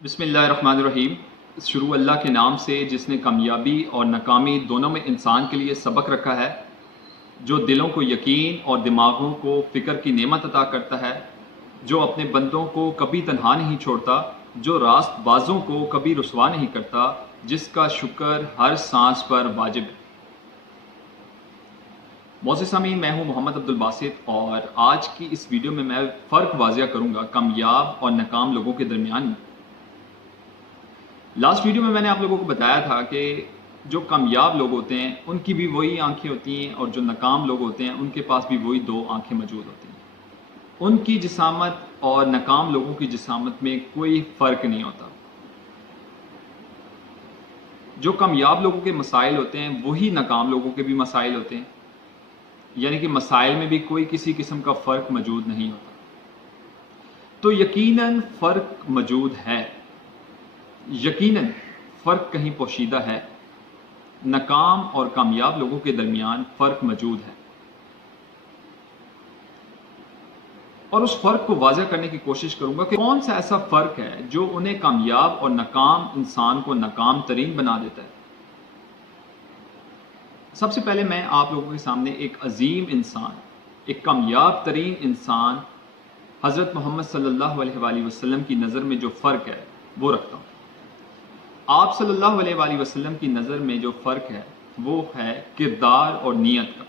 بسم اللہ الرحمن الرحیم۔ شروع اللہ کے نام سے جس نے کامیابی اور ناکامی دونوں میں انسان کے لیے سبق رکھا ہے، جو دلوں کو یقین اور دماغوں کو فکر کی نعمت عطا کرتا ہے، جو اپنے بندوں کو کبھی تنہا نہیں چھوڑتا، جو راست بازوں کو کبھی رسوا نہیں کرتا، جس کا شکر ہر سانس پر واجب ہے۔ معزز سامعین، میں ہوں محمد عبد الباسط اور آج کی اس ویڈیو میں فرق واضح کروں گا کامیاب اور ناکام لوگوں کے درمیان میں۔ لاسٹ ویڈیو میں نے آپ لوگوں کو بتایا تھا کہ جو کامیاب لوگ ہوتے ہیں ان کی بھی وہی آنکھیں ہوتی ہیں، اور جو ناکام لوگ ہوتے ہیں ان کے پاس بھی وہی دو آنکھیں موجود ہوتی ہیں۔ ان کی جسامت اور ناکام لوگوں کی جسامت میں کوئی فرق نہیں ہوتا۔ جو کامیاب لوگوں کے مسائل ہوتے ہیں وہی ناکام لوگوں کے بھی مسائل ہوتے ہیں، یعنی کہ مسائل میں بھی کوئی کسی قسم کا فرق موجود نہیں ہوتا۔ تو یقیناً فرق موجود ہے، یقیناً فرق کہیں پوشیدہ ہے۔ ناکام اور کامیاب لوگوں کے درمیان فرق موجود ہے، اور اس فرق کو واضح کرنے کی کوشش کروں گا کہ کون سا ایسا فرق ہے جو انہیں کامیاب اور ناکام انسان کو ناکام ترین بنا دیتا ہے۔ سب سے پہلے میں آپ لوگوں کے سامنے ایک عظیم انسان، ایک کامیاب ترین انسان حضرت محمد صلی اللہ علیہ وآلہ وسلم کی نظر میں جو فرق ہے وہ رکھتا ہوں۔ آپ صلی اللہ علیہ وآلہ وسلم کی نظر میں جو فرق ہے وہ ہے کردار اور نیت کا۔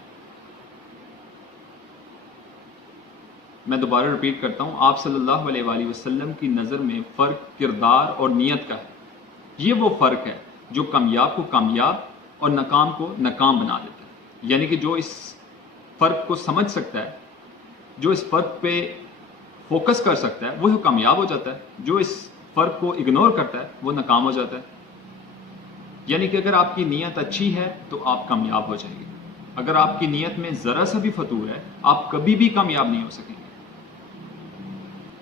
میں دوبارہ رپیٹ کرتا ہوں، آپ صلی اللہ علیہ وآلہ وسلم کی نظر میں فرق کردار اور نیت کا ہے۔ یہ وہ فرق ہے جو کامیاب کو کامیاب اور ناکام کو ناکام بنا دیتا ہے۔ یعنی کہ جو اس فرق کو سمجھ سکتا ہے، جو اس فرق پہ فوکس کر سکتا ہے، وہ کامیاب ہو جاتا ہے۔ جو اس فرق کو اگنور کرتا ہے وہ ناکام ہو جاتا ہے۔ یعنی کہ اگر آپ کی نیت اچھی ہے تو آپ کامیاب ہو جائیں گے، اگر آپ کی نیت میں ذرا سا بھی فتور ہے آپ کبھی بھی کامیاب نہیں ہو سکیں گے۔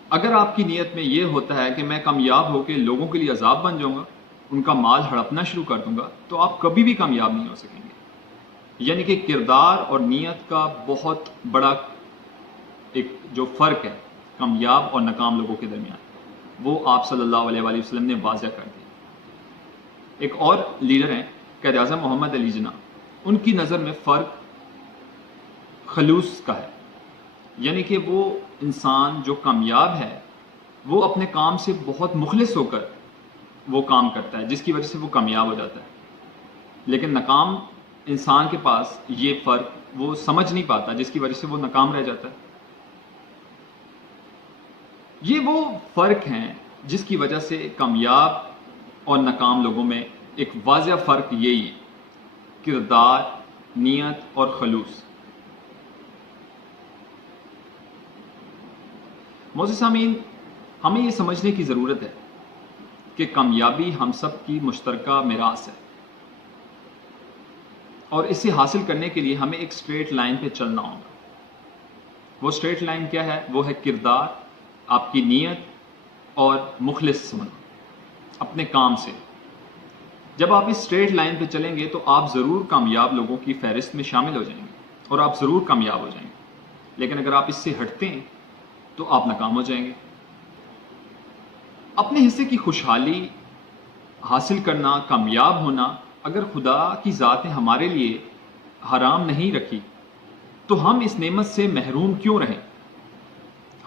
اگر آپ کی نیت میں یہ ہوتا ہے کہ میں کامیاب ہو کے لوگوں کے لیے عذاب بن جاؤں گا، ان کا مال ہڑپنا شروع کر دوں گا، تو آپ کبھی بھی کامیاب نہیں ہو سکیں گے۔ یعنی کہ کردار اور نیت کا بہت بڑا ایک جو فرق ہے کامیاب اور ناکام لوگوں کے درمیان، وہ آپ صلی اللہ علیہ وآلہ وسلم نے واضح کر دیا۔ ایک اور لیڈر ہیں قائد اعظم محمد علی جناح، ان کی نظر میں فرق خلوص کا ہے۔ یعنی کہ وہ انسان جو کامیاب ہے وہ اپنے کام سے بہت مخلص ہو کر وہ کام کرتا ہے، جس کی وجہ سے وہ کامیاب ہو جاتا ہے۔ لیکن ناکام انسان کے پاس یہ فرق وہ سمجھ نہیں پاتا، جس کی وجہ سے وہ ناکام رہ جاتا ہے۔ یہ وہ فرق ہیں جس کی وجہ سے کامیاب اور ناکام لوگوں میں ایک واضح فرق یہی ہے، کردار، نیت اور خلوص۔ معزز سامعین، ہمیں یہ سمجھنے کی ضرورت ہے کہ کامیابی ہم سب کی مشترکہ میراث ہے، اور اسے حاصل کرنے کے لیے ہمیں ایک اسٹریٹ لائن پہ چلنا ہوگا۔ وہ اسٹریٹ لائن کیا ہے؟ وہ ہے کردار، آپ کی نیت اور مخلص ہونا اپنے کام سے۔ جب آپ اس اسٹریٹ لائن پہ چلیں گے تو آپ ضرور کامیاب لوگوں کی فہرست میں شامل ہو جائیں گے، اور آپ ضرور کامیاب ہو جائیں گے۔ لیکن اگر آپ اس سے ہٹتے ہیں تو آپ ناکام ہو جائیں گے۔ اپنے حصے کی خوشحالی حاصل کرنا، کامیاب ہونا، اگر خدا کی ذات نے ہمارے لیے حرام نہیں رکھی تو ہم اس نعمت سے محروم کیوں رہیں؟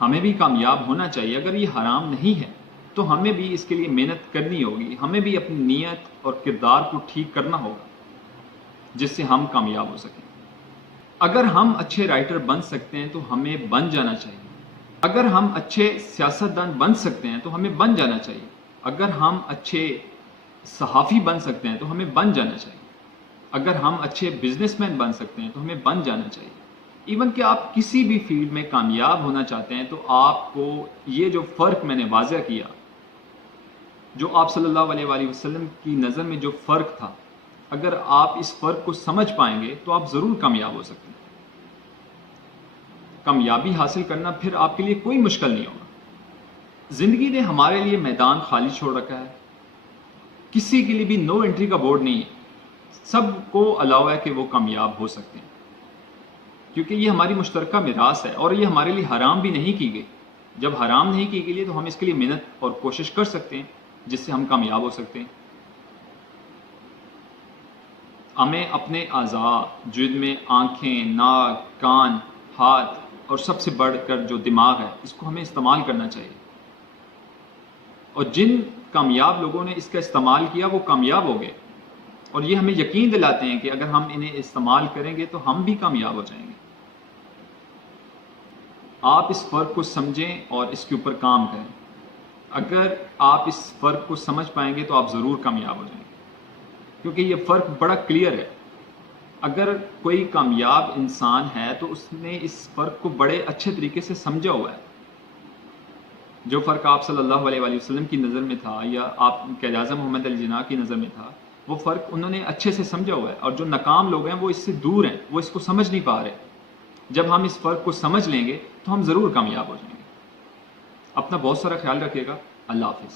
ہمیں بھی کامیاب ہونا چاہیے۔ اگر یہ حرام نہیں ہے تو ہمیں بھی اس کے لیے محنت کرنی ہوگی، ہمیں بھی اپنی نیت اور کردار کو ٹھیک کرنا ہوگا جس سے ہم کامیاب ہو سکیں۔ اگر ہم اچھے رائٹر بن سکتے ہیں تو ہمیں بن جانا چاہیے۔ اگر ہم اچھے سیاستدان بن سکتے ہیں تو ہمیں بن جانا چاہیے۔ اگر ہم اچھے صحافی بن سکتے ہیں تو ہمیں بن جانا چاہیے۔ اگر ہم اچھے بزنس مین بن سکتے ہیں تو ہمیں بن جانا چاہیے۔ ایون کہ آپ کسی بھی فیلڈ میں کامیاب ہونا چاہتے ہیں تو آپ کو یہ جو فرق میں نے واضح کیا، جو آپ صلی اللہ علیہ وآلہ وسلم کی نظر میں جو فرق تھا، اگر آپ اس فرق کو سمجھ پائیں گے تو آپ ضرور کامیاب ہو سکتے ہیں۔ کامیابی حاصل کرنا پھر آپ کے لیے کوئی مشکل نہیں ہوگا۔ زندگی نے ہمارے لیے میدان خالی چھوڑ رکھا ہے، کسی کے لیے بھی نو انٹری کا بورڈ نہیں ہے، سب کو الاؤ ہے کہ وہ کامیاب ہو سکتے ہیں، کیونکہ یہ ہماری مشترکہ میراث ہے، اور یہ ہمارے لیے حرام بھی نہیں کی گئی۔ جب حرام نہیں کی گئی تو ہم اس کے لیے محنت اور کوشش کر سکتے ہیں، جس سے ہم کامیاب ہو سکتے ہیں۔ ہمیں اپنے اعضاء جن میں آنکھیں، ناک، کان، ہاتھ اور سب سے بڑھ کر جو دماغ ہے، اس کو ہمیں استعمال کرنا چاہیے، اور جن کامیاب لوگوں نے اس کا استعمال کیا وہ کامیاب ہو گئے، اور یہ ہمیں یقین دلاتے ہیں کہ اگر ہم انہیں استعمال کریں گے تو ہم بھی کامیاب ہو جائیں گے۔ آپ اس فرق کو سمجھیں اور اس کے اوپر کام کریں۔ اگر آپ اس فرق کو سمجھ پائیں گے تو آپ ضرور کامیاب ہو جائیں گے، کیونکہ یہ فرق بڑا کلیئر ہے۔ اگر کوئی کامیاب انسان ہے تو اس نے اس فرق کو بڑے اچھے طریقے سے سمجھا ہوا ہے۔ جو فرق آپ صلی اللہ علیہ وآلہ وسلم کی نظر میں تھا یا آپ قائد اعظم محمد علی جناح کی نظر میں تھا، وہ فرق انہوں نے اچھے سے سمجھا ہوا ہے، اور جو ناکام لوگ ہیں وہ اس سے دور ہیں، وہ اس کو سمجھ نہیں پا رہے۔ جب ہم اس فرق کو سمجھ لیں گے تو ہم ضرور کامیاب ہو جائیں گے۔ اپنا بہت سارا خیال رکھیے گا۔ اللہ حافظ۔